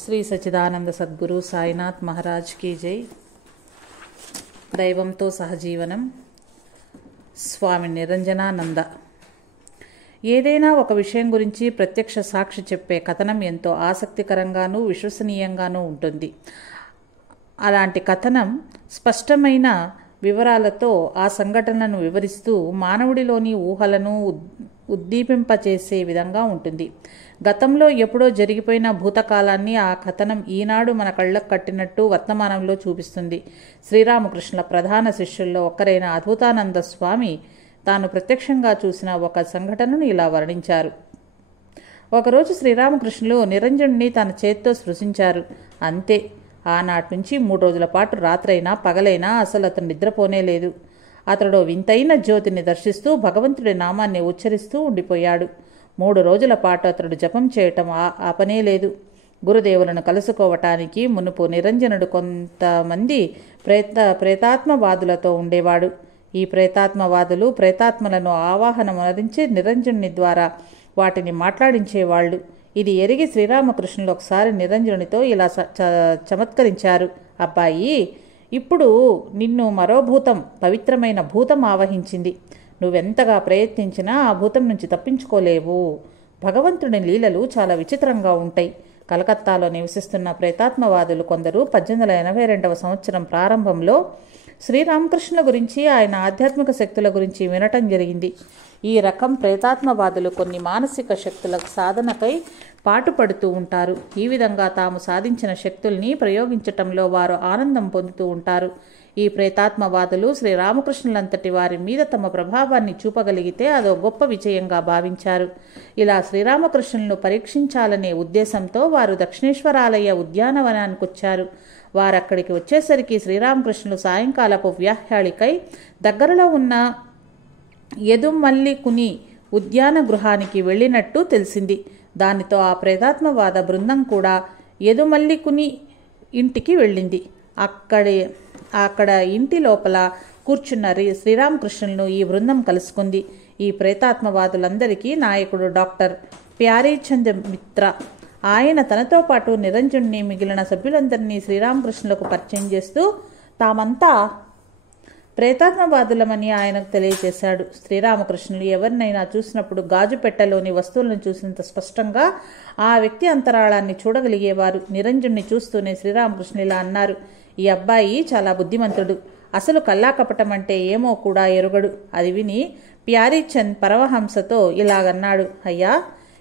Shri Sachchidananda Sadhguru Sainath Maharaj key జై. దైవంతో సహజీవనం. స్వామి నిరంజనానంద. ఏదైనా ఒక విషయం గురించి ప్రత్యక్ష సాక్షి చెప్పే కథనం ఎంతో ఆసక్తికరంగానూ విశ్వసనీయంగానూ ఉంటుంది. అలాంటి కథనం స్పష్టమైన వివరాలతో ఆ సంఘటనను వివరిస్తూ మానవుడిలోని ఊహలను ఉద్దీపింపచేసే విధంగా ఉంటుంది. గతంలో ఎప్పుడో జరిగిపోయిన భూతకాలాన్ని ఆ కథనం ఈనాడు మన కళ్ళకు కట్టినట్టు వర్తమానంలో చూపిస్తుంది. శ్రీరామకృష్ణుల ప్రధాన శిష్యుల్లో ఒకరైన అద్భుతానంద స్వామి తాను ప్రత్యక్షంగా చూసిన ఒక సంఘటనను ఇలా వర్ణించారు. ఒకరోజు శ్రీరామకృష్ణులు నిరంజనుడిని తన చేత్తో స్పృశించారు. అంతే. ఆనాటి నుంచి 3 రోజుల పాటు రాత్రైనా పగలైనా అసలు అతను నిద్రపోనే లేదు. అతడు వింతైన జ్యోతిని దర్శిస్తూ భగవంతుడి నామాన్ని ఉచ్చరిస్తూ ఉండిపోయాడు. 3 రోజుల పాటు అతడు జపం చేయటం ఆపనే లేదు. గురుదేవులను కలుసుకోవటానికి మునుపు నిరంజనుడు కొంతమంది ప్రేతాత్మవాదులతో ఉండేవాడు. ఈ ప్రేతాత్మవాదులు ప్రేతాత్మలను ఆవాహనమరించి నిరంజనుని ద్వారా వాటిని మాట్లాడించేవాళ్లు. ఇది ఎరిగి శ్రీరామకృష్ణులు ఒకసారి నిరంజనునితో ఇలా చమత్కరించారు. అబ్బాయి, ఇప్పుడు నిన్ను మరో భూతం, పవిత్రమైన భూతం ఆవహించింది. నువ్వెంతగా ప్రయత్నించినా ఆ భూతం నుంచి తప్పించుకోలేవు. భగవంతుని లీలలు చాలా విచిత్రంగా ఉంటాయి. కలకత్తాలో నివసిస్తున్న ప్రేతాత్మవాదులు కొందరు 1882వ సంవత్సరం ప్రారంభంలో శ్రీరామకృష్ణుల గురించి, ఆయన ఆధ్యాత్మిక శక్తుల గురించి వినటం జరిగింది. ఈ రకం ప్రేతాత్మవాదులు కొన్ని మానసిక శక్తుల సాధనకై పాటుపడుతూ ఉంటారు. ఈ విధంగా తాము సాధించిన శక్తుల్ని ప్రయోగించటంలో వారు ఆనందం పొందుతూ ఉంటారు. ఈ ప్రేతాత్మవాదులు శ్రీరామకృష్ణులంతటి వారి మీద తమ ప్రభావాన్ని చూపగలిగితే అదో గొప్ప విజయంగా భావించారు. ఇలా శ్రీరామకృష్ణులను పరీక్షించాలనే ఉద్దేశంతో వారు దక్షిణేశ్వరాలయ ఉద్యానవనానికి వచ్చారు. వారక్కడికి వచ్చేసరికి శ్రీరామకృష్ణులు సాయంకాలపు వ్యాహ్యాళికై దగ్గరలో ఉన్న యదుమల్లికుని ఉద్యాన గృహానికి వెళ్ళినట్టు తెలిసింది. దానితో ఆ ప్రేతాత్మవాద బృందం కూడా యదుమల్లికుని ఇంటికి వెళ్ళింది. అక్కడ ఇంటి లోపల కూర్చున్న శ్రీరామకృష్ణులను ఈ బృందం కలుసుకుంది. ఈ ప్రేతాత్మవాదులందరికీ నాయకుడు డాక్టర్ ప్యారీచంద్ మిత్ర. ఆయన తనతో పాటు నిరంజనుని, మిగిలిన సభ్యులందరినీ శ్రీరామకృష్ణులకు పరిచయం చేస్తూ తామంతా ప్రేతాత్మవాదులమని ఆయనకు తెలియజేశాడు. శ్రీరామకృష్ణులు ఎవరినైనా చూసినప్పుడు గాజు పెట్టెలోని వస్తువులను చూసినంత స్పష్టంగా ఆ వ్యక్తి అంతరాళాన్ని చూడగలిగేవారు. నిరంజనుని చూస్తూనే శ్రీరామకృష్ణులు ఇలా అన్నారు. ఈ అబ్బాయి చాలా బుద్ధిమంతుడు. అసలు కల్లాకపటం అంటే ఏమో కూడా ఎరుగడు. అది విని ప్యారీచంద్ పరమహంసతో ఇలాగన్నాడు. అయ్యా,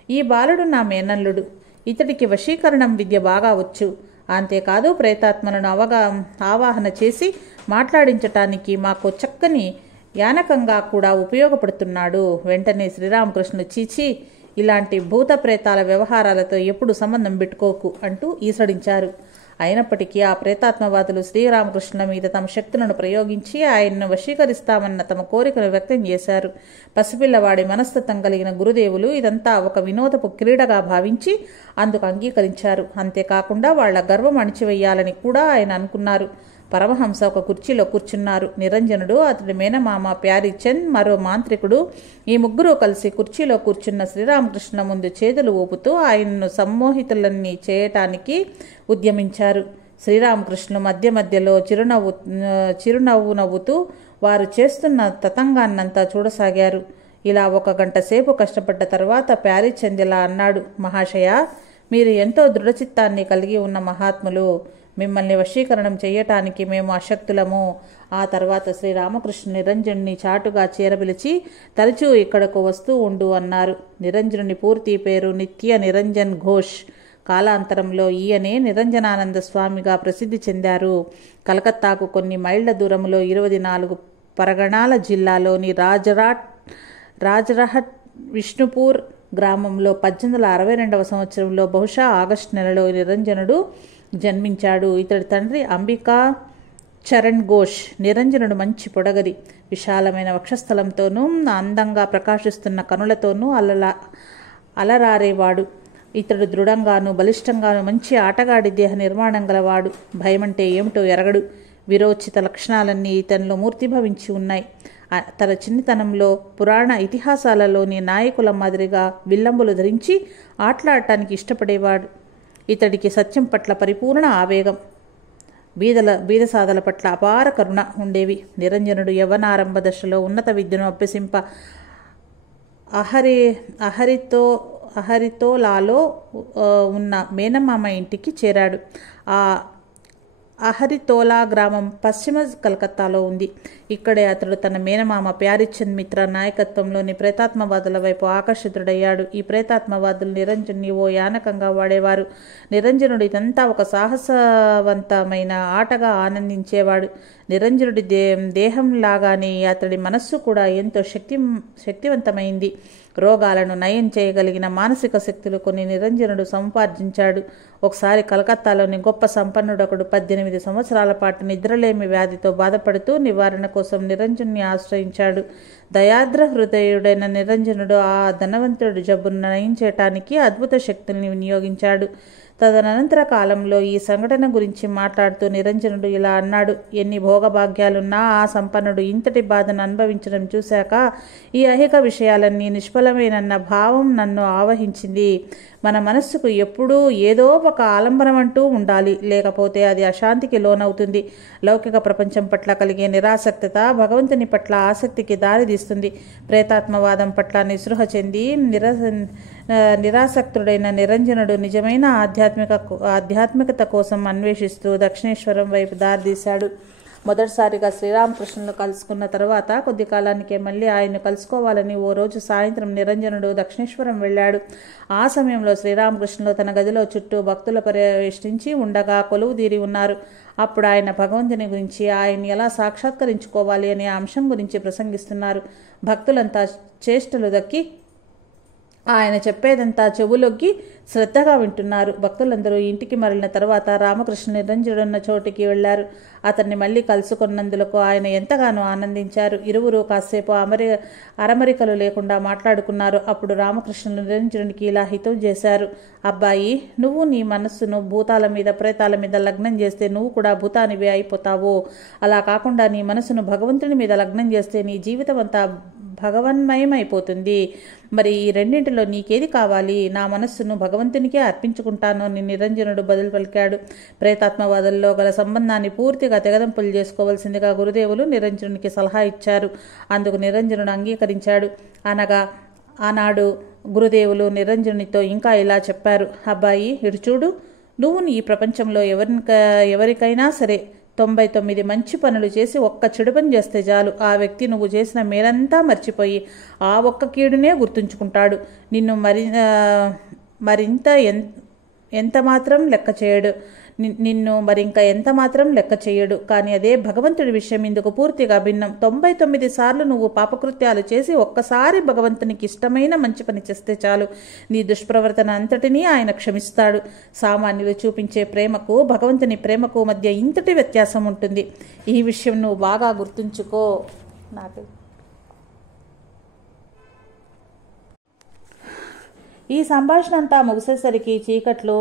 ఈ బాలుడు నా మేనల్లుడు. ఇతడికి వశీకరణం విద్య బాగా వచ్చు. అంతేకాదు ప్రేతాత్మలను ఆవాహన చేసి మాట్లాడించటానికి మాకు చక్కని యానకంగా కూడా ఉపయోగపడుతున్నాడు. వెంటనే శ్రీరామకృష్ణుడు, చీచి, ఇలాంటి భూత ప్రేతాల వ్యవహారాలతో ఎప్పుడు సంబంధం పెట్టుకోకు అంటూ ఈసడించారు. అయినప్పటికీ ఆ ప్రేతాత్మవాదులు శ్రీరామకృష్ణుల మీద తమ శక్తులను ప్రయోగించి ఆయన్ను వశీకరిస్తామన్న తమ కోరికను వ్యక్తం చేశారు. పసిపిల్లవాడి మనస్తత్వం కలిగిన గురుదేవులు ఇదంతా ఒక వినోదపు క్రీడగా భావించి అందుకు అంగీకరించారు. అంతేకాకుండా వాళ్ల గర్వం అణిచివేయాలని కూడా ఆయన అనుకున్నారు. పరమహంస ఒక కుర్చీలో కూర్చున్నారు. నిరంజనుడు, అతడి మేనమామ ప్యారీచంద్, మరో మాంత్రికుడు, ఈ ముగ్గురు కలిసి కుర్చీలో కూర్చున్న శ్రీరామకృష్ణ ముందు చేతులు ఊపుతూ ఆయన్ను సమ్మోహితులన్నీ చేయటానికి ఉద్యమించారు. శ్రీరామకృష్ణులు మధ్య మధ్యలో చిరునవ్వు నవ్వుతూ వారు చేస్తున్న తతంగాన్నంతా చూడసాగారు. ఇలా 1 గంట సేపు కష్టపడ్డ తర్వాత ప్యారీచంద్ ఇలా అన్నాడు. మహాశయ, మీరు ఎంతో దృఢచిత్తాన్ని కలిగి ఉన్న మహాత్ములు. మిమ్మల్ని వశీకరణం చేయటానికి మేము అశక్తులము. ఆ తర్వాత శ్రీరామకృష్ణ నిరంజనుని చాటుగా చేరబిలిచి తరచూ ఇక్కడకు వస్తూ ఉండు అన్నారు. నిరంజనుని పూర్తి పేరు నిత్య నిరంజన్ ఘోష్. కాలాంతరంలో ఈయనే నిరంజనానంద స్వామిగా ప్రసిద్ధి చెందారు. కలకత్తాకు కొన్ని మైళ్ల దూరంలో 24 పరగణాల జిల్లాలోని రాజరహట్ విష్ణుపూర్ గ్రామంలో 1862వ సంవత్సరంలో బహుశా ఆగస్టు నెలలో నిరంజనుడు జన్మించాడు. ఇతడి తండ్రి అంబికా చరణ్ ఘోష్. నిరంజనుడు మంచి పొడగరి, విశాలమైన వక్షస్థలంతోనూ అందంగా ప్రకాశిస్తున్న కనులతోనూ అలరారేవాడు. ఇతడు దృఢంగాను బలిష్టంగాను మంచి ఆటగాడి దేహ నిర్మాణం గలవాడు. భయమంటే ఏమిటో ఎరగడు. విరోచిత లక్షణాలన్నీ ఇతనిలో మూర్తిభవించి ఉన్నాయి. తన చిన్నతనంలో పురాణ ఇతిహాసాలలోని నాయకుల మాదిరిగా విల్లంబులు ధరించి ఆటలాడటానికి ఇష్టపడేవాడు. ఇతడికి సత్యం పట్ల పరిపూర్ణ ఆవేగం, బీదసాదల పట్ల అపార కరుణ ఉండేవి. నిరంజనుడు యవ్వనారంభ దశలో ఉన్నత విద్యను అభ్యసింప అహరితోలాలో ఉన్న మేనమామ ఇంటికి చేరాడు. ఆ అహరితోలా గ్రామం పశ్చిమ కలకత్తాలో ఉంది. ఇక్కడే అతడు తన మేనమామ ప్యారీచంద్ మిత్ర నాయకత్వంలోని ప్రేతాత్మవాదుల వైపు ఆకర్షితుడయ్యాడు. ఈ ప్రేతాత్మవాదులు నిరంజన్ని ఓ యానకంగా వాడేవారు. నిరంజనుడు ఇదంతా ఒక సాహసవంతమైన ఆటగా ఆనందించేవాడు. నిరంజనుడి దేహం లాగానే అతడి మనస్సు కూడా ఎంతో శక్తివంతమైంది. రోగాలను నయం చేయగలిగిన మానసిక శక్తులు కొన్ని నిరంజనుడు సముపార్జించాడు. ఒకసారి కలకత్తాలోని గొప్ప సంపన్నుడొకడు 18 సంవత్సరాల పాటు నిద్రలేమి వ్యాధితో బాధపడుతూ నివారణ కోసం నిరంజన్ని ఆశ్రయించాడు. దయాద్ర హృదయుడైన నిరంజనుడు ఆ ధనవంతుడి జబ్బును నయం చేయటానికి అద్భుత శక్తుల్ని వినియోగించాడు. తదనంతర కాలంలో ఈ సంఘటన గురించి మాట్లాడుతూ నిరంజనుడు ఇలా అన్నాడు: ఎన్ని భోగభాగ్యాలున్నా ఆ సంపన్నుడు ఇంతటి బాధను అనుభవించడం చూశాక ఈ ఐహిక విషయాలన్నీ నిష్ఫలమేనన్న భావం నన్ను ఆవహించింది. మన మనస్సుకు ఎప్పుడూ ఏదో ఒక ఆలంబనం అంటూ ఉండాలి, లేకపోతే అది అశాంతికి లోనవుతుంది. లౌకిక ప్రపంచం పట్ల కలిగే నిరాసక్తత భగవంతుని పట్ల ఆసక్తికి దారితీస్తుంది. ప్రేతాత్మవాదం పట్ల నిస్పృహ చెంది నిరాసక్తుడైన నిరంజనుడు నిజమైన ఆధ్యాత్మికత కోసం అన్వేషిస్తూ దక్షిణేశ్వరం వైపు దారితీశాడు. మొదటిసారిగా శ్రీరామకృష్ణులను కలుసుకున్న తర్వాత కొద్ది కాలానికే మళ్ళీ ఆయన్ను కలుసుకోవాలని ఓ రోజు సాయంత్రం నిరంజనుడు దక్షిణేశ్వరం వెళ్ళాడు. ఆ సమయంలో శ్రీరామకృష్ణులు తన గదిలో చుట్టూ భక్తులు పర్యవేష్టించి ఉండగా కొలువుదీరి ఉన్నారు. అప్పుడు ఆయన భగవంతుని గురించి, ఆయన్ని ఎలా సాక్షాత్కరించుకోవాలి అనే అంశం గురించి ప్రసంగిస్తున్నారు. భక్తులంతా చేష్టలు దక్కి ఆయన చెప్పేదంతా చెవులొగ్గి శ్రద్ధగా వింటున్నారు. భక్తులందరూ ఇంటికి మరలిన తర్వాత రామకృష్ణ నిరంజనుడున్న చోటికి వెళ్లారు. అతన్ని మళ్ళీ కలుసుకున్నందులకు ఆయన ఎంతగానో ఆనందించారు. ఇరువురు కాసేపు అరమరికలు లేకుండా మాట్లాడుకున్నారు. అప్పుడు రామకృష్ణ నిరంజనుడికి ఇలా హితం చేశారు: అబ్బాయి, నువ్వు నీ మనస్సును భూతాల మీద ప్రేతాల మీద లగ్నం చేస్తే నువ్వు కూడా భూతానివే అయిపోతావు. అలా కాకుండా నీ మనసును భగవంతుని మీద లగ్నం చేస్తే నీ జీవితం అంతా భగవన్మయమైపోతుంది. మరి ఈ రెండింటిలో నీకేది కావాలి? నా మనస్సును భగవంతునికే అర్పించుకుంటాను అని నిరంజనుడు బదులు పలికాడు. ప్రేతాత్మవాదుల్లో గల సంబంధాన్ని పూర్తిగా తెగదంపులు చేసుకోవాల్సిందిగా గురుదేవులు నిరంజనునికి సలహా ఇచ్చారు. అందుకు నిరంజనుడు అంగీకరించాడు. ఆనాడు గురుదేవులు నిరంజనునితో ఇంకా ఇలా చెప్పారు: అబ్బాయి, ఇటు చూడు. నువ్వు ఈ ప్రపంచంలో ఎవరికైనా సరే 99 మంచి పనులు చేసి ఒక్క చెడు పని చేస్తే చాలు, ఆ వ్యక్తి నువ్వు చేసిన మేలంతా మర్చిపోయి ఆ ఒక్క కీడునే గుర్తుంచుకుంటాడు. నిన్ను మరింత ఎంత మాత్రం లెక్క చేయడు. నిన్ను మరింక ఎంత మాత్రం లెక్క చేయడు. కానీ అదే భగవంతుడి విషయం ఇందుకు పూర్తిగా భిన్నం. 99 సార్లు నువ్వు పాపకృత్యాలు చేసి ఒక్కసారి భగవంతునికి ఇష్టమైన మంచి పని చేస్తే చాలు, నీ దుష్ప్రవర్తన అంతటినీ ఆయన క్షమిస్తాడు. సామాన్యులు చూపించే ప్రేమకు భగవంతుని ప్రేమకు మధ్య ఇంతటి వ్యత్యాసం ఉంటుంది. ఈ విషయం నువ్వు బాగా గుర్తుంచుకో. ఈ సంభాషణ అంతా ముగిసేసరికి చీకట్లు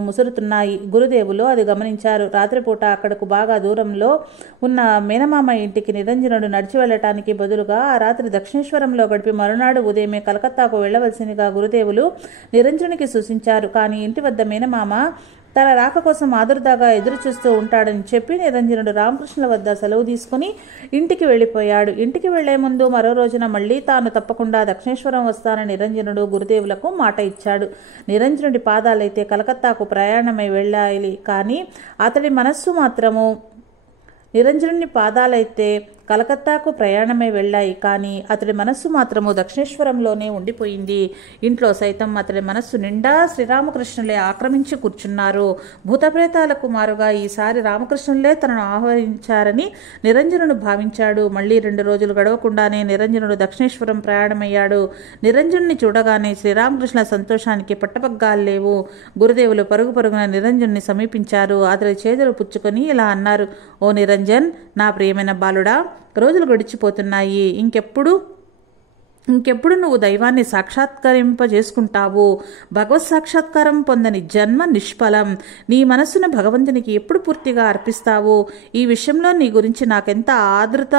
ముసురుతున్నాయి. గురుదేవులు అది గమనించారు. రాత్రిపూట అక్కడకు బాగా దూరంలో ఉన్న మేనమామ ఇంటికి నిరంజనుడు నడిచి వెళ్లటానికి బదులుగా ఆ రాత్రి దక్షిణేశ్వరంలో గడిపి మరునాడు ఉదయమే కలకత్తాకు వెళ్లవలసిందిగా గురుదేవులు నిరంజనునికి సూచించారు. కానీ ఇంటి వద్ద మేనమామ తన రాక కోసం ఆదుర్దాగా ఎదురు చూస్తూ ఉంటాడని చెప్పి నిరంజనుడు రామకృష్ణుల వద్ద సెలవు తీసుకుని ఇంటికి వెళ్ళిపోయాడు. ఇంటికి వెళ్లే ముందు మరో రోజున మళ్లీ తాను తప్పకుండా దక్షిణేశ్వరం వస్తానని నిరంజనుడు గురుదేవులకు మాట ఇచ్చాడు. నిరంజనుడి పాదాలైతే కలకత్తాకు ప్రయాణమై వెళ్ళాలి, కానీ అతడి మనస్సు మాత్రము నిరంజనుని పాదాలైతే కలకత్తాకు ప్రయాణమై వెళ్ళాయి, కానీ అతడి మనస్సు మాత్రము దక్షిణేశ్వరంలోనే ఉండిపోయింది. ఇంట్లో సైతం అతడి మనస్సు నిండా శ్రీరామకృష్ణులే ఆక్రమించి కూర్చున్నారు. భూతప్రేతాలకు మారుగా ఈసారి రామకృష్ణులే తనను ఆహ్వానించారని నిరంజనుడు భావించాడు. మళ్లీ 2 రోజులు గడవకుండానే నిరంజనుడు దక్షిణేశ్వరం ప్రయాణమయ్యాడు. నిరంజనుని చూడగానే శ్రీరామకృష్ణుల సంతోషానికి పట్టపగ్గాలు లేవు. గురుదేవులు పరుగు పరుగున నిరంజనుని సమీపించారు. అతడి చేతులు పుచ్చుకొని ఇలా అన్నారు: ఓ నిరంజన్, నా ప్రియమైన బాలుడా, రోజులు గడిచిపోతున్నాయి. ఇంకెప్పుడు నువ్వు దైవాన్ని సాక్షాత్కరింపజేసుకుంటావు? భగవత్ సాక్షాత్కారం పొందని జన్మ నిష్ఫలం. నీ మనస్సును భగవంతునికి ఎప్పుడు పూర్తిగా అర్పిస్తావు? ఈ విషయంలో నీ గురించి నాకెంత ఆదృత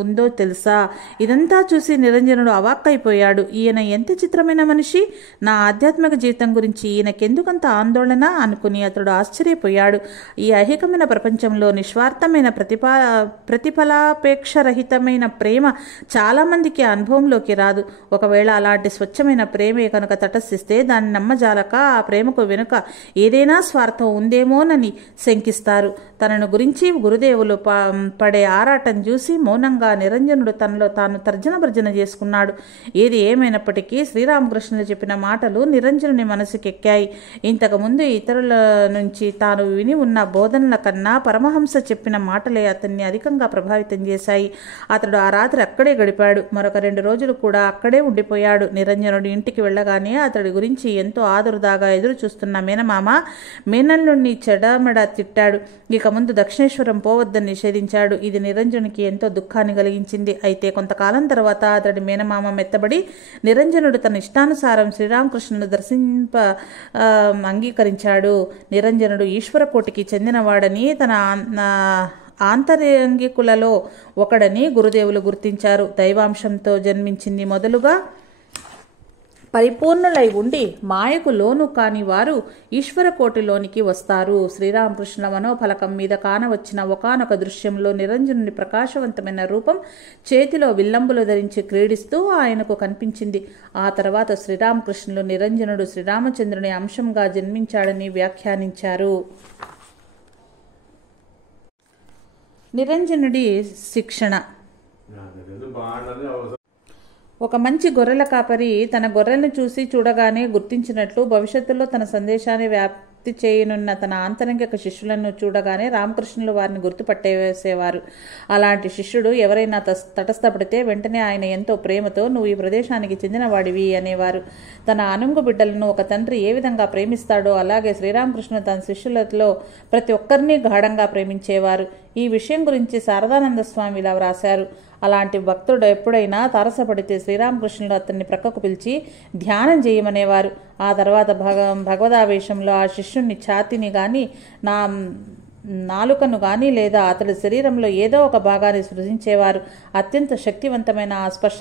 ఉందో తెలుసా? ఇదంతా చూసి నిరంజనుడు అవాక్కైపోయాడు. ఈయన ఎంత చిత్రమైన మనిషి! నా ఆధ్యాత్మిక జీవితం గురించి ఈయనకెందుకంత ఆందోళన అనుకుని అతడు ఆశ్చర్యపోయాడు. ఈ ఐహికమైన ప్రపంచంలో నిస్వార్థమైన ప్రతిఫలాపేక్షరహితమైన ప్రేమ చాలామందికి అనుభవంలోకి రాదు. ఒకవేళ అలాంటి స్వచ్ఛమైన ప్రేమే కనుక తటస్థిస్తే దాన్ని నమ్మజాలక ఆ ప్రేమకు వెనుక ఏదైనా స్వార్థం ఉందేమోనని శంకిస్తారు. తనను గురించి గురుదేవులు పడే ఆరాటం చూసి మౌనంగా నిరంజనుడు తనలో తాను తర్జన భర్జన చేసుకున్నాడు. ఏది ఏమైనప్పటికీ శ్రీరామకృష్ణులు చెప్పిన మాటలు నిరంజనుని మనసుకెక్కాయి. ఇంతకుముందు ఇతరుల నుంచి తాను విని ఉన్న బోధనల కన్నా పరమహంస చెప్పిన మాటలే అతన్ని అధికంగా ప్రభావితం చేశాయి. అతడు ఆ రాత్రి అక్కడే గడిపాడు. మరొక 2 రోజులు కూడా అక్కడే ఉండిపోయాడు. నిరంజనుడు ఇంటికి వెళ్ళగానే అతడి గురించి ఎంతో ఆదురుదాగా ఎదురు చూస్తున్న మేనమామ మేనల్లుణ్ణి చెడమెడ తిట్టాడు. ఇక ముందు దక్షిణేశ్వరం పోవద్దని నిషేధించాడు. ఇది నిరంజనునికి ఎంతో దుఃఖాన్ని కలిగించింది. అయితే కొంతకాలం తర్వాత అతడి మేనమామ మెత్తబడి నిరంజనుడు తన ఇష్టానుసారం శ్రీరామకృష్ణుని దర్శింప అంగీకరించాడు. నిరంజనుడు ఈశ్వరకోటికి చెందినవాడని తన ఆంతరంగికులలో ఒకడని గురుదేవులు గుర్తించారు. దైవాంశంతో జన్మించింది మొదలుగా పరిపూర్ణులై ఉండి మాయకు లోను కాని వారు ఈశ్వరకోటిలోనికి వస్తారు. శ్రీరామకృష్ణ మనోఫలకం మీద కానవచ్చిన ఒకానొక దృశ్యంలో నిరంజనుని ప్రకాశవంతమైన రూపం చేతిలో విల్లంబులు ధరించి క్రీడిస్తూ ఆయనకు కనిపించింది. ఆ తర్వాత శ్రీరామకృష్ణులు నిరంజనుడు శ్రీరామచంద్రుని అంశంగా జన్మించాడని వ్యాఖ్యానించారు. నిరంజనుడి శిక్షణ. ఒక మంచి గొర్రెల కాపరి తన గొర్రెలను చూడగానే గుర్తించినట్లు భవిష్యత్తులో తన సందేశాన్ని వ్యాప్తి చేయనున్న తన ఆంతరంగిక శిష్యులను చూడగానే రామకృష్ణులు వారిని గుర్తుపట్టేసేవారు. అలాంటి శిష్యుడు ఎవరైనా తటస్థపడితే వెంటనే ఆయన ఎంతో ప్రేమతో నువ్వు ఈ ప్రదేశానికి చెందినవాడివి అనేవారు. తన అనుంగు బిడ్డలను ఒక తండ్రి ఏ విధంగా ప్రేమిస్తాడో అలాగే శ్రీరామకృష్ణుడు తన శిష్యులలో ప్రతి ఒక్కరినీ గాఢంగా ప్రేమించేవారు. ఈ విషయం గురించి శారదానంద స్వామి ఇలా వ్రాశారు. అలాంటి భక్తుడు ఎప్పుడైనా తారసపడితే శ్రీరామకృష్ణుడు అతన్ని ప్రక్కకు పిలిచి ధ్యానం చేయమనేవారు. ఆ తర్వాత భగవదావేశంలో ఆ శిష్యుణ్ణి ఛాతిని గాని నాలుకను గాని లేదా అతడి శరీరంలో ఏదో ఒక భాగాన్ని సృజించేవారు. అత్యంత శక్తివంతమైన ఆ స్పర్శ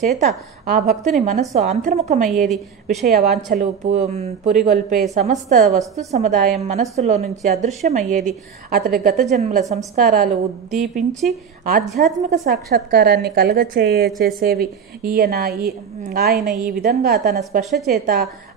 చేత ఆ భక్తుని మనస్సు అంతర్ముఖమయ్యేది. విషయ వాంఛలు పురిగొల్పే సమస్త వస్తు సముదాయం మనస్సులో నుంచి అదృశ్యమయ్యేది. అతడి గత జన్మల సంస్కారాలు ఉద్దీపించి ఆధ్యాత్మిక సాక్షాత్కారాన్ని చేసేవి. ఆయన ఈ విధంగా తన స్పర్శ చేత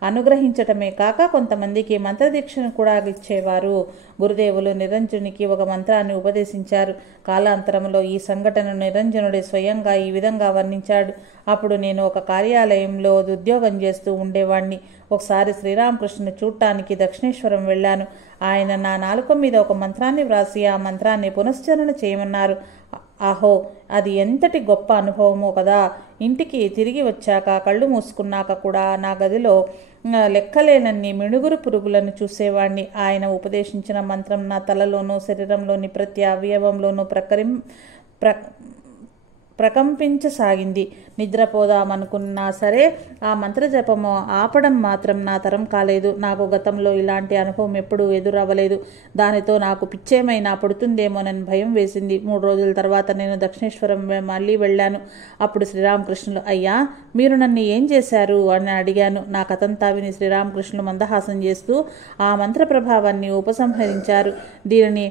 అనుగ్రహించటమే కాక కొంతమందికి మంత్రదీక్షను కూడా ఇచ్చేవారు. గురుదేవులు నిరంజనునికి ఒక మంత్రాన్ని ఉపదేశించారు. కాలాంతరంలో ఈ సంఘటనను నిరంజనుడే స్వయంగా ఈ విధంగా వర్ణించాడు. అప్పుడు నేను ఒక కార్యాలయంలో ఉద్యోగం చేస్తూ ఉండేవాణ్ణి. ఒకసారి శ్రీరామకృష్ణుని చూడటానికి దక్షిణేశ్వరం వెళ్ళాను. ఆయన నా నాలుక మీద ఒక మంత్రాన్ని వ్రాసి ఆ మంత్రాన్ని పునశ్చరణ చేయమన్నారు. ఆహో, అది ఎంతటి గొప్ప అనుభవమో కదా. ఇంటికి తిరిగి వచ్చాక కళ్ళు మూసుకున్నాక కూడా నా గదిలో లెక్కలేనన్ని మిణుగురు పురుగులను చూసేవాణ్ణి. ఆయన ఉపదేశించిన మంత్రం నా తలలోనూ శరీరంలోని ప్రతి అవయవంలోనూ ప్రకంపించసాగింది. నిద్రపోదామనుకున్నా సరే ఆ మంత్రజపము ఆపడం మాత్రం నా తరం కాలేదు. నాకు గతంలో ఇలాంటి అనుభవం ఎప్పుడూ ఎదురవ్వలేదు. దానితో నాకు పిచ్చేమైనా పడుతుందేమోనని భయం వేసింది. 3 రోజుల తర్వాత నేను దక్షిణేశ్వరం మళ్ళీ వెళ్ళాను. అప్పుడు శ్రీరామకృష్ణులు, అయ్యా, మీరు నన్ను ఏం చేశారు అని అడిగాను. నా కథంతా విని శ్రీరామకృష్ణులు మందహాసం చేస్తూ ఆ మంత్ర ప్రభావాన్ని ఉపసంహరించారు. దీనిని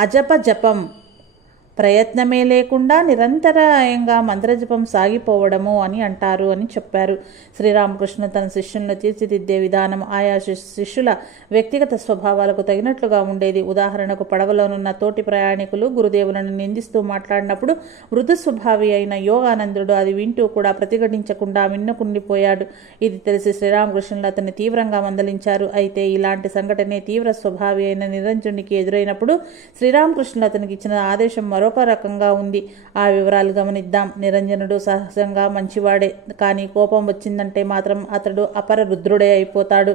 అజప జపం, ప్రయత్నమే లేకుండా నిరంతరాయంగా మంత్రజపం సాగిపోవడము అని అంటారు అని చెప్పారు. శ్రీరామకృష్ణ తన శిష్యులను తీర్చిదిద్దే విధానం ఆయా శిష్యుల వ్యక్తిగత స్వభావాలకు తగినట్లుగా ఉండేది. ఉదాహరణకు పడవలోనున్న తోటి ప్రయాణికులు గురుదేవులను నిందిస్తూ మాట్లాడినప్పుడు మృదు స్వభావి అయిన యోగానందుడు అది వింటూ కూడా ప్రతిఘటించకుండా విన్నకుండిపోయాడు. ఇది తెలిసి శ్రీరామకృష్ణులు అతన్ని తీవ్రంగా మందలించారు. అయితే ఇలాంటి సంఘటనే తీవ్ర స్వభావి అయిన నిరంజనునికి ఎదురైనప్పుడు శ్రీరామకృష్ణులు అతనికి ఇచ్చిన ఆదేశం మరొక రకంగా ఉంది. ఆ వివరాలు గమనిద్దాం. నిరంజనుడు సహజంగా మంచివాడే, కానీ కోపం వచ్చిందంటే మాత్రం అతడు అపర రుద్రుడే అయిపోతాడు.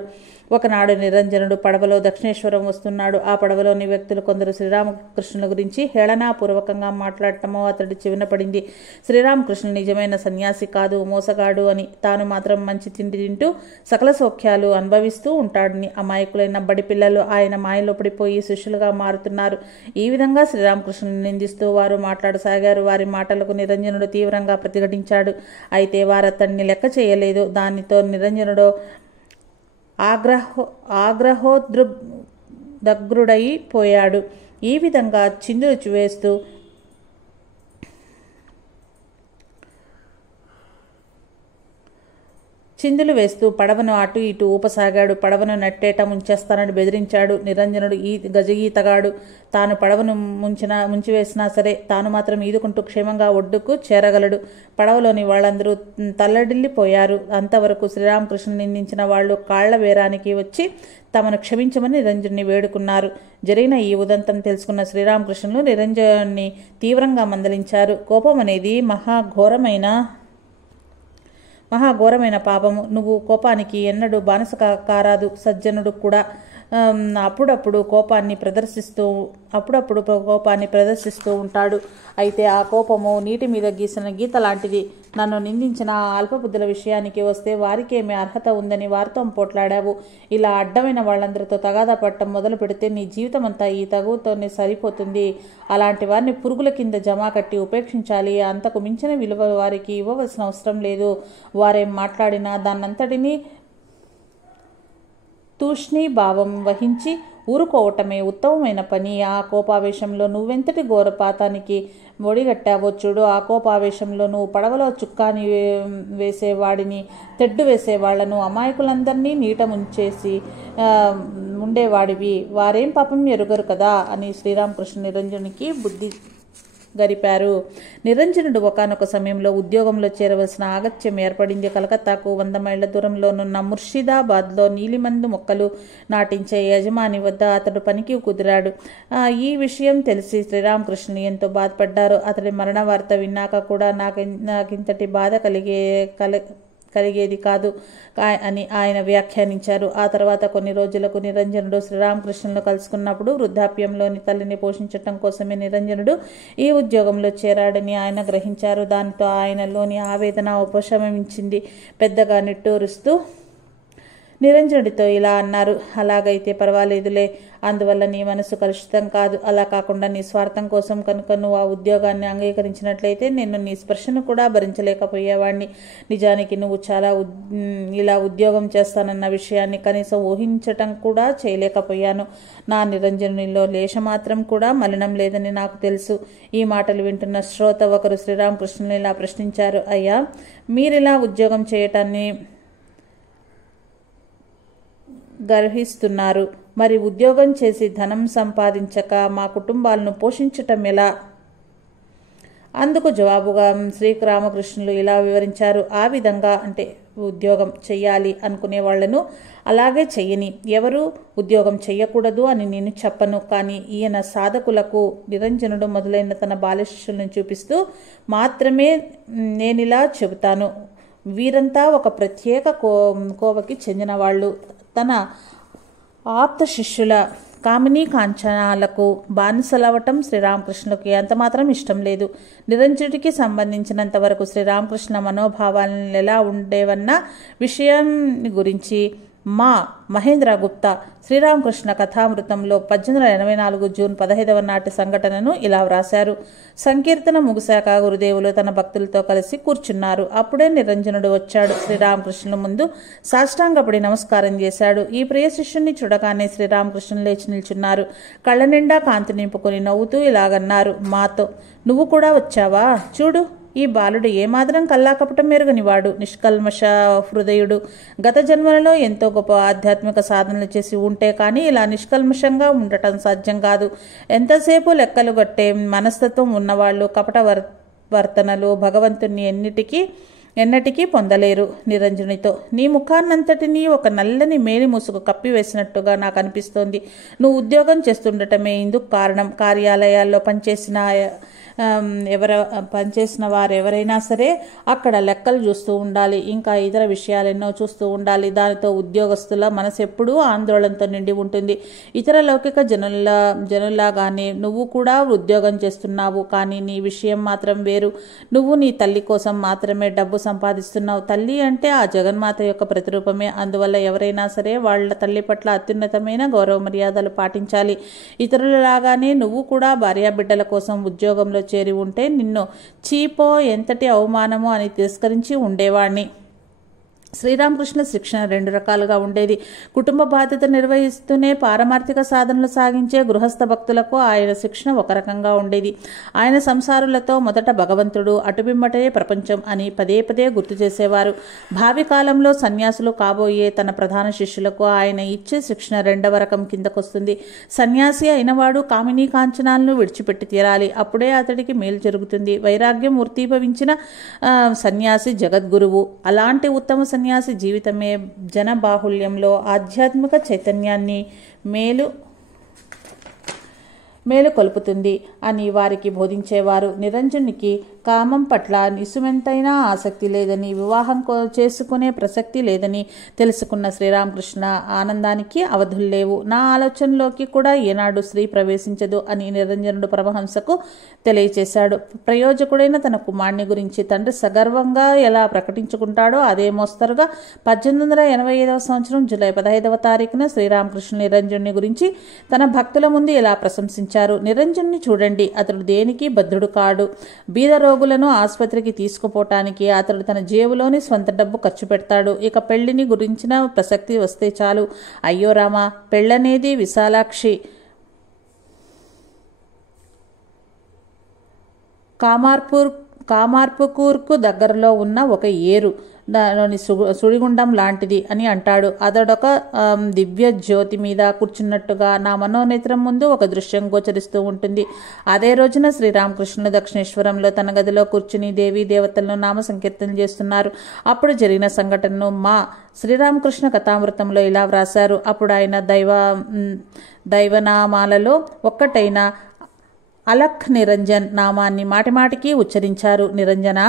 ఒకనాడు నిరంజనుడు పడవలో దక్షిణేశ్వరం వస్తున్నాడు. ఆ పడవలోని వ్యక్తులు కొందరు శ్రీరామకృష్ణుల గురించి హేళనాపూర్వకంగా మాట్లాడటమో అతడి చెవిన పడింది. శ్రీరామకృష్ణుడు నిజమైన సన్యాసి కాదు, మోసగాడు అని, తాను మాత్రం మంచి తిండి తింటూ సకల సౌఖ్యాలు అనుభవిస్తూ ఉంటాడని, అమాయకులైన బడి పిల్లలు ఆయన మాయలో పడిపోయి శిష్యులుగా మారుతున్నారు. ఈ విధంగా శ్రీరామకృష్ణుని నిందిస్తూ వారు మాట్లాడసాగారు. వారి మాటలకు నిరంజనుడు తీవ్రంగా ప్రతిఘటించాడు. అయితే వారతన్ని లెక్క చేయలేదు. దానితో నిరంజనుడు ఆగ్రహోద్గ్రుడైపోయాడు. ఈ విధంగా చిందులు వేస్తూ పడవను అటు ఇటు ఊపసాగాడు. పడవను నట్టేట ముంచేస్తానని బెదిరించాడు. నిరంజనుడు ఈ గజగీతగాడు. తాను పడవను ముంచివేసినా సరే తాను మాత్రం ఈదుకుంటూ క్షేమంగా ఒడ్డుకు చేరగలడు. పడవలోని వాళ్ళందరూ తల్లడిల్లిపోయారు. అంతవరకు శ్రీరామకృష్ణుని నిందించిన వాళ్ళు కాళ్ల వేరానికి వచ్చి తమను క్షమించమని నిరంజనుని వేడుకున్నారు. జరిగిన ఈ ఉదంతం తెలుసుకున్న శ్రీరామకృష్ణులు నిరంజనుని తీవ్రంగా మందలించారు. కోపం అనేది మహాఘోరమైన పాపము. నువ్వు కోపానికి ఎన్నడూ బానిస కారాదు. సజ్జనుడు కూడా అప్పుడప్పుడు కోపాన్ని ప్రదర్శిస్తూ ఉంటాడు. అయితే ఆ కోపము నీటి మీద గీసిన గీత లాంటిది. నన్ను నిందించిన అల్పబుద్ధుల విషయానికి వస్తే వారికేమీ అర్హత ఉందని వారితో పోట్లాడావు. ఇలా అడ్డమైన వాళ్ళందరితో తగాదా పట్టడం మొదలు పెడితే నీ జీవితం అంతా ఈ తగువుతోనే సరిపోతుంది. అలాంటి వారిని పురుగుల కింద జమా కట్టి ఉపేక్షించాలి. అంతకు మించిన విలువ వారికి ఇవ్వవలసిన అవసరం లేదు. వారేం మాట్లాడినా దాన్నంతటినీ తూష్ణీభావం వహించి ఊరుకోవటమే ఉత్తమమైన పని. ఆ కోపావేశంలో నువ్వెంతటి ఘోరపాతానికి ఒడిగట్టావో చూడు. ఆ కోపావేశంలో నువ్వు పడవలో చుక్కాని వేసేవాడిని, తెడ్డు వేసేవాళ్లను, అమాయకులందరినీ నీట ముంచేసి ఉండేవాడివి. వారేం పాపం ఎరుగరు కదా అని శ్రీరామకృష్ణ నిరంజనునికి బుద్ధి గరిపారు. నిరంజనుడు ఒకానొక సమయంలో ఉద్యోగంలో చేరవలసిన ఆగత్యం ఏర్పడింది. కలకత్తాకు 100 మైళ్ళ దూరంలోనున్న ముర్షిదాబాద్లో నీలిమందు మొక్కలు నాటించే యజమాని వద్ద అతడు పనికి కుదిరాడు. ఈ విషయం తెలిసి శ్రీరామకృష్ణుని ఎంతో బాధపడ్డారు. అతడి మరణ వార్త విన్నాక కూడా నాకింతటి బాధ కలిగేది కాదు అని ఆయన వ్యాఖ్యానించారు. ఆ తర్వాత కొన్ని రోజులకు నిరంజనుడు శ్రీరామకృష్ణులను కలుసుకున్నప్పుడు వృద్ధాప్యంలోని తల్లిని పోషించటం కోసమే నిరంజనుడు ఈ ఉద్యోగంలో చేరాడని ఆయన గ్రహించారు. దానితో ఆయనలోని ఆవేదన ఉపశమించింది. పెద్దగా నిట్టూరుస్తూ నిరంజనుడితో ఇలా అన్నారు. అలాగైతే పర్వాలేదులే. అందువల్ల నీ మనసు కలుషితం కాదు. అలా కాకుండా నీ స్వార్థం కోసం కనుక నువ్వు ఆ ఉద్యోగాన్ని అంగీకరించినట్లయితే నేను నీ స్పర్శను కూడా భరించలేకపోయేవాడిని. నిజానికి నువ్వు ఇలా ఉద్యోగం చేస్తానన్న విషయాన్ని కనీసం ఊహించటం కూడా చేయలేకపోయాను. నా నిరంజనునిలో లేశమాత్రం కూడా మలినం లేదని నాకు తెలుసు. ఈ మాటలు వింటున్న శ్రోత ఒకరు శ్రీరామకృష్ణుని ఇలా ప్రశ్నించారు. అయ్యా, మీరిలా ఉద్యోగం చేయటాన్ని గర్హిస్తున్నారు. మరి ఉద్యోగం చేసి ధనం సంపాదించక మా కుటుంబాలను పోషించటం ఎలా? అందుకు జవాబుగా శ్రీరామకృష్ణులు ఇలా వివరించారు. ఆ విధంగా అంటే ఉద్యోగం చెయ్యాలి అనుకునే వాళ్లను అలాగే చెయ్యని, ఎవరు ఉద్యోగం చెయ్యకూడదు అని నేను చెప్పను. కానీ ఈయన సాధకులకు నిరంజనుడు మొదలైన తన బాలశిష్యులను చూపిస్తూ మాత్రమే నేనిలా చెబుతాను. వీరంతా ఒక ప్రత్యేక కోవకి చెందిన వాళ్ళు. తన ఆప్త శిష్యుల కామినీ కాంచనాలకు బానిసలవటం శ్రీరామకృష్ణులకి అంతమాత్రం ఇష్టం లేదు. నిరంజనుడికి సంబంధించినంత వరకు శ్రీరామకృష్ణ మనోభావాలను ఎలా ఉండేవన్న విషయం గురించి మహేంద్ర గుప్తా శ్రీరామకృష్ణ కథామృతంలో 1884 జూన్ 15వ నాటి సంఘటనను ఇలా వ్రాశారు. సంకీర్తన ముగిశాక గురుదేవులు తన భక్తులతో కలిసి కూర్చున్నారు. అప్పుడే నిరంజనుడు వచ్చాడు. శ్రీరామకృష్ణుల ముందు సాష్టాంగపడి నమస్కారం చేశాడు. ఈ ప్రియ శిష్యుణ్ణి చూడగానే శ్రీరామకృష్ణులు లేచి నిల్చున్నారు. కళ్ళ నిండా కాంతి నింపుకొని నవ్వుతూ ఇలాగన్నారు మాతో, నువ్వు కూడా వచ్చావా? చూడు, ఈ బాలుడు ఏమాత్రం కల్లాకపటం మెరుగనివాడు, నిష్కల్మష హృదయుడు. గత జన్మలలో ఎంతో గొప్ప ఆధ్యాత్మిక సాధనలు చేసి ఉంటే కానీ ఇలా నిష్కల్మషంగా ఉండటం సాధ్యం కాదు. ఎంతసేపు లెక్కలు గట్టే మనస్తత్వం ఉన్నవాళ్ళు కపట వర్తనలు భగవంతుణ్ణి ఎన్నటికీ పొందలేరు. నిరంజునితో, నీ ముఖాన్నంతటినీ ఒక నల్లని మేలి ముసుగు కప్పివేసినట్టుగా నాకు అనిపిస్తోంది. నువ్వు ఉద్యోగం చేస్తుండటమే ఇందుకు కారణం. కార్యాలయాల్లో పనిచేసిన పనిచేసిన వారు ఎవరైనా సరే అక్కడ లెక్కలు చూస్తూ ఉండాలి, ఇంకా ఇతర విషయాలెన్నో చూస్తూ ఉండాలి. దానితో ఉద్యోగస్తుల మనసు ఎప్పుడూ ఆందోళనతో నిండి ఉంటుంది. ఇతర లౌకిక జనుల్లాగానే నువ్వు కూడా ఉద్యోగం చేస్తున్నావు, కానీ నీ విషయం మాత్రం వేరు. నువ్వు నీ తల్లి కోసం మాత్రమే డబ్బు సంపాదిస్తున్నావు. తల్లి అంటే ఆ జగన్మాత యొక్క ప్రతిరూపమే. అందువల్ల ఎవరైనా సరే వాళ్ళ తల్లి పట్ల అత్యున్నతమైన గౌరవ మర్యాదలు పాటించాలి. ఇతరులలాగానే నువ్వు కూడా భార్యాబిడ్డల కోసం ఉద్యోగంలో చేరి ఉంటే నిన్ను చీపో, ఎంతటి అవమానమో అని తిరస్కరించి ఉండేవాణ్ణి. శ్రీరామకృష్ణ శిక్షణ రెండు రకాలుగా ఉండేది. కుటుంబ బాధ్యత నిర్వహిస్తూనే పారమార్థిక సాధనలు సాగించే గృహస్థ భక్తులకు ఆయన శిక్షణ ఒక రకంగా ఉండేది. ఆయన సంసారులతో మొదట భగవంతుడు, అటుపిమ్మటే ప్రపంచం అని పదే పదే గుర్తు చేసేవారు. భావి కాలంలో సన్యాసులు కాబోయే తన ప్రధాన శిష్యులకు ఆయన ఇచ్చే శిక్షణ రెండవ రకం కిందకొస్తుంది. సన్యాసి అయినవాడు కామినీ కాంచనాలను విడిచిపెట్టి తీరాలి, అప్పుడే అతడికి మేలు జరుగుతుంది. వైరాగ్యం మూర్తీభవించిన సన్యాసి జగద్గురువు. అలాంటి ఉత్తమ సన్యాసి జీవితమే జనబాహుళ్యంలో ఆధ్యాత్మిక చైతన్యాన్ని మేలు కొలుపుతుంది అని వారికి బోధించేవారు. నిరంజనునికి కామం పట్ల నిసుమెంతైనా ఆసక్తి లేదని, వివాహం చేసుకునే ప్రసక్తి లేదని తెలుసుకున్న శ్రీరామకృష్ణ ఆనందానికి అవధులు లేవు. నా ఆలోచనలోకి కూడా ఏనాడు స్త్రీ ప్రవేశించదు అని నిరంజనుడు పరమహంసకు తెలియచేశాడు. ప్రయోజకుడైన తన కుమారుని గురించి తండ్రి సగర్వంగా ఎలా ప్రకటించుకుంటాడో అదే మోస్తరుగా 1885 సంవత్సరం జూలై 15వ తారీఖున శ్రీరామకృష్ణ నిరంజనుని గురించి తన భక్తుల ముందు ఎలా ప్రశంసించారు. నిరంజనుని చూడండి, అతడు దేనికి బద్ధుడు కాడు. బీద రోగులను ఆసుపత్రికి తీసుకుపోవటానికి అతడు తన జేబులోని స్వంత డబ్బు ఖర్చు పెడతాడు. ఇక పెళ్లిని గురించిన ప్రసక్తి వస్తే చాలు, అయ్యో రామా, పెళ్ళనేది విశాలాక్షి కామార్పుకూర్కు దగ్గరలో ఉన్న ఒక ఏరు, దానిలోని సుడిగుండం లాంటిది అని అంటాడు. అతడొక దివ్య జ్యోతి మీద కూర్చున్నట్టుగా నా మనోనేత్రం ముందు ఒక దృశ్యం గోచరిస్తూ ఉంటుంది. అదే రోజున శ్రీరామకృష్ణులు దక్షిణేశ్వరంలో తన గదిలో కూర్చుని దేవీ దేవతలను నామ సంకీర్తన చేస్తున్నారు. అప్పుడు జరిగిన సంఘటనను మా శ్రీరామకృష్ణ కథామృతంలో ఇలా వ్రాశారు. అప్పుడు ఆయన దైవనామాలలో ఒక్కటైన అలఖ్ నిరంజన్ నామాన్ని మాటిమాటికి ఉచ్చరించారు. నిరంజన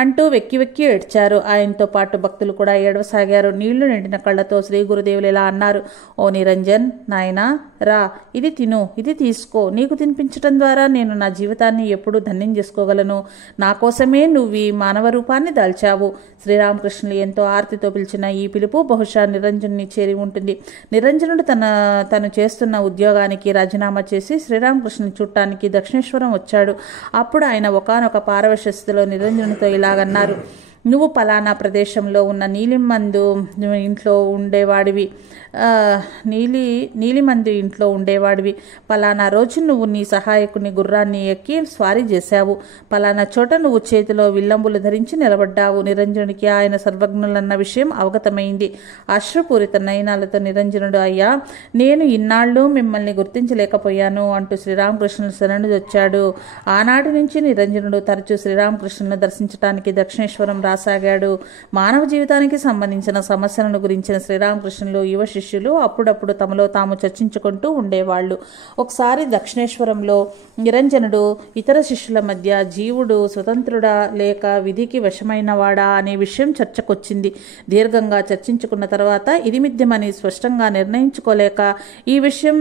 అంటూ వెక్కి వెక్కి ఏడ్చారు. ఆయనతో పాటు భక్తులు కూడా ఏడవసాగారు. నీళ్లు నిండిన కళ్ళతో శ్రీ గురుదేవులు ఇలా అన్నారు. ఓ నిరంజన్, నాయనా రా, ఇది తిను, ఇది తీసుకో. నీకు తినిపించటం ద్వారా నేను నా జీవితాన్ని ఎప్పుడూ ధన్యం చేసుకోగలను. నా కోసమే నువ్వు ఈ మానవ రూపాన్ని దాల్చావు. శ్రీరామకృష్ణులు ఎంతో ఆర్తితో పిలిచిన ఈ పిలుపు బహుశా నిరంజనుని చేరి ఉంటుంది. నిరంజనుడు తను చేస్తున్న ఉద్యోగానికి రాజీనామా చేసి శ్రీరామకృష్ణుని చూడటానికి దక్షిణేశ్వరం వచ్చాడు. అప్పుడు ఆయన ఒకానొక పారవశస్థితిలో నిరంజనునితో ఇలాగన్నారు. నువ్వు పలానా ప్రదేశంలో ఉన్న నీలిమందు ఇంట్లో ఉండేవాడివి. పలానా రోజు నువ్వు నీ సహాయకుని గుర్రాన్ని ఎక్కి స్వారీ చేశావు. పలానా చోట నువ్వు చేతిలో విల్లంబులు ధరించి నిలబడ్డావు. నిరంజనుడికి ఆయన సర్వజ్ఞులన్న విషయం అవగతమైంది. అశ్రుపూరిత నయనాలతో నిరంజనుడు, అయ్యా, నేను ఇన్నాళ్ళు మిమ్మల్ని గుర్తించలేకపోయాను అంటూ శ్రీరామకృష్ణుని శరణు వచ్చాడు. ఆనాటి నుంచి నిరంజనుడు తరచూ శ్రీరామకృష్ణుని దర్శించడానికి దక్షిణేశ్వరం రాసాగాడు. మానవ జీవితానికి సంబంధించిన సమస్యలను గురించిన శ్రీరామకృష్ణులు యువ శిష్యులు అప్పుడప్పుడు తమలో తాము చర్చించుకుంటూ ఉండేవాళ్లు. ఒకసారి దక్షిణేశ్వరంలో నిరంజనుడు ఇతర శిష్యుల మధ్య జీవుడు స్వతంత్రుడా లేక విధికి వశమైనవాడా అనే విషయం చర్చకొచ్చింది. దీర్ఘంగా చర్చించుకున్న తర్వాత ఇది మిథ్యమని స్పష్టంగా నిర్ణయించుకోలేక ఈ విషయం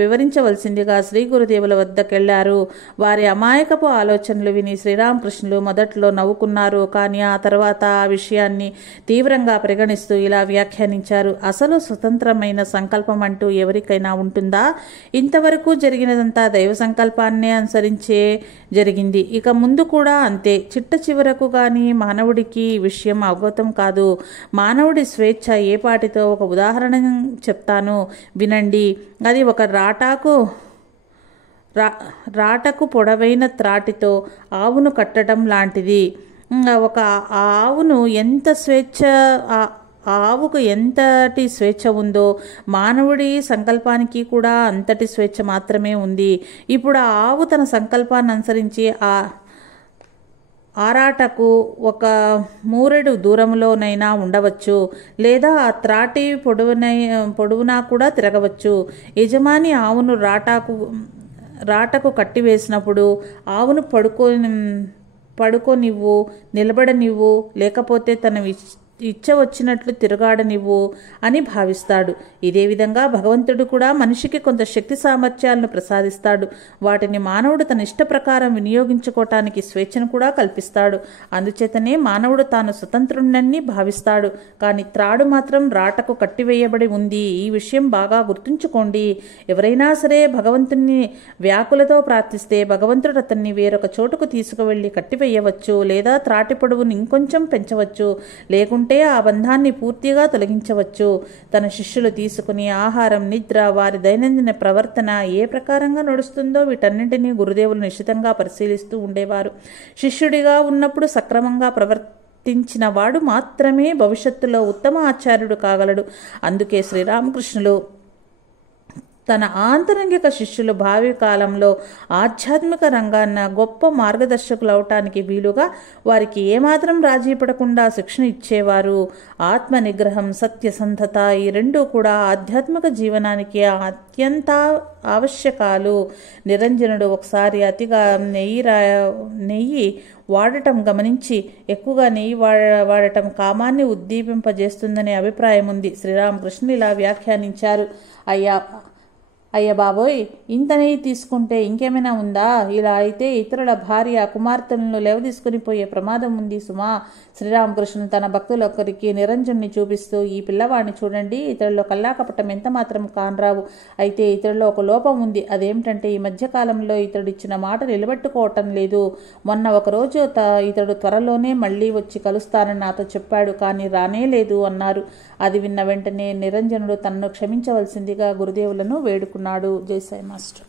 వివరించవలసిందిగా శ్రీ గురుదేవుల వద్దకెళ్లారు. వారి అమాయకపు ఆలోచనలు విని శ్రీరామకృష్ణులు మొదట్లో నవ్వుకున్నారు. కానీ ఆ తర్వాత ఆ విషయాన్ని తీవ్రంగా పరిగణిస్తూ ఇలా వ్యాఖ్యానించారు. అసలు స్వతంత్రమైన సంకల్పం అంటూ ఎవరికైనా ఉంటుందా? ఇంతవరకు జరిగినదంతా దైవ సంకల్పాన్నే అనుసరించే జరిగింది. ఇక ముందు కూడా అంతే. చిట్ట చివరకు గాని మానవుడికి ఈ విషయం అవగతం కాదు. మానవుడి స్వేచ్ఛ ఏ పాటితో ఒక ఉదాహరణ చెప్తాను వినండి. అది ఒక రాటకు పొడవైన త్రాటితో ఆవును కట్టడం లాంటిది. ఒక ఆవును ఆవుకు ఎంతటి స్వేచ్ఛ ఉందో మానవుడి సంకల్పానికి కూడా అంతటి స్వేచ్ఛ మాత్రమే ఉంది. ఇప్పుడు ఆ ఆవు తన సంకల్పాన్ని అనుసరించి ఆరాటకు ఒక మూరెడు దూరంలోనైనా ఉండవచ్చు, లేదా ఆ త్రాటి పొడవునా కూడా తిరగవచ్చు. యజమాని ఆవును రాటకు కట్టివేసినప్పుడు ఆవును పడుకోనివ్వు, నిలబడనివ్వు, లేకపోతే తన ఇచ్చ వచ్చినట్లు తిరగాడనివ్వు అని భావిస్తాడు. ఇదే విధంగా భగవంతుడు కూడా మనిషికి కొంత శక్తి సామర్థ్యాలను ప్రసాదిస్తాడు. వాటిని మానవుడు తన ఇష్ట ప్రకారం వినియోగించుకోవటానికి స్వేచ్ఛను కూడా కల్పిస్తాడు. అందుచేతనే మానవుడు తాను స్వతంత్రుణ్ణి భావిస్తాడు. కానీ త్రాడు మాత్రం రాటకు కట్టివేయబడి ఉంది. ఈ విషయం బాగా గుర్తుంచుకోండి. ఎవరైనా సరే భగవంతుని వ్యాకులతో ప్రార్థిస్తే భగవంతుడు అతన్ని వేరొక చోటుకు తీసుకువెళ్ళి కట్టివేయవచ్చు, లేదా త్రాటి పొడవును ఇంకొంచెం పెంచవచ్చు, లేకుంటే ఆ బంధాన్ని పూర్తిగా తొలగించవచ్చు. తన శిష్యులు తీసుకుని ఆహారం, నిద్ర, వారి దైనందిన ప్రవర్తన ఏ ప్రకారంగా నడుస్తుందో వీటన్నింటినీ గురుదేవులు నిశితంగా పరిశీలిస్తూ ఉండేవారు. శిష్యుడిగా ఉన్నప్పుడు సక్రమంగా ప్రవర్తించిన వాడు మాత్రమే భవిష్యత్తులో ఉత్తమ ఆచార్యుడు కాగలడు. అందుకే శ్రీరామకృష్ణులు తన ఆంతరంగిక శిష్యులు భావి కాలంలో ఆధ్యాత్మిక రంగాన్న గొప్ప మార్గదర్శకులు అవటానికి వీలుగా వారికి ఏమాత్రం రాజీ పడకుండా శిక్షణ ఇచ్చేవారు. ఆత్మ నిగ్రహం, సత్యసంధత ఈ రెండూ కూడా ఆధ్యాత్మిక జీవనానికి అత్యంత ఆవశ్యకాలు. నిరంజనుడు ఒకసారి అతిగా నెయ్యి వాడటం గమనించి ఎక్కువగా నెయ్యి వాడటం కామాన్ని ఉద్దీపింపజేస్తుందనే అభిప్రాయం ఉంది. శ్రీరామకృష్ణులు ఇలా వ్యాఖ్యానించారు: అయ్య బాబోయ్, ఇంత నెయ్యి తీసుకుంటే ఇంకేమైనా ఉందా? ఇలా అయితే ఇతరుల భార్య కుమార్తెలను లేవదీసుకుని పోయే ప్రమాదం ఉంది సుమా. శ్రీరామకృష్ణుడు తన భక్తులొక్కరికి నిరంజన్ని చూపిస్తూ, ఈ పిల్లవాడిని చూడండి, ఇతరులో కల్లాకపటం ఎంత మాత్రం కానరావు. అయితే ఇతరులో ఒక లోపం ఉంది. అదేమిటంటే ఈ మధ్యకాలంలో ఇతడు ఇచ్చిన మాట నిలబెట్టుకోవటం లేదు. మొన్న ఒకరోజు ఇతడు త్వరలోనే మళ్ళీ వచ్చి కలుస్తానని నాతో చెప్పాడు, కానీ రానే లేదు అన్నారు. అది విన్న వెంటనే నిరంజనుడు తనను క్షమించవలసిందిగా గురుదేవులను వేడుకున్నాడు. జై సాయి మాస్టర్.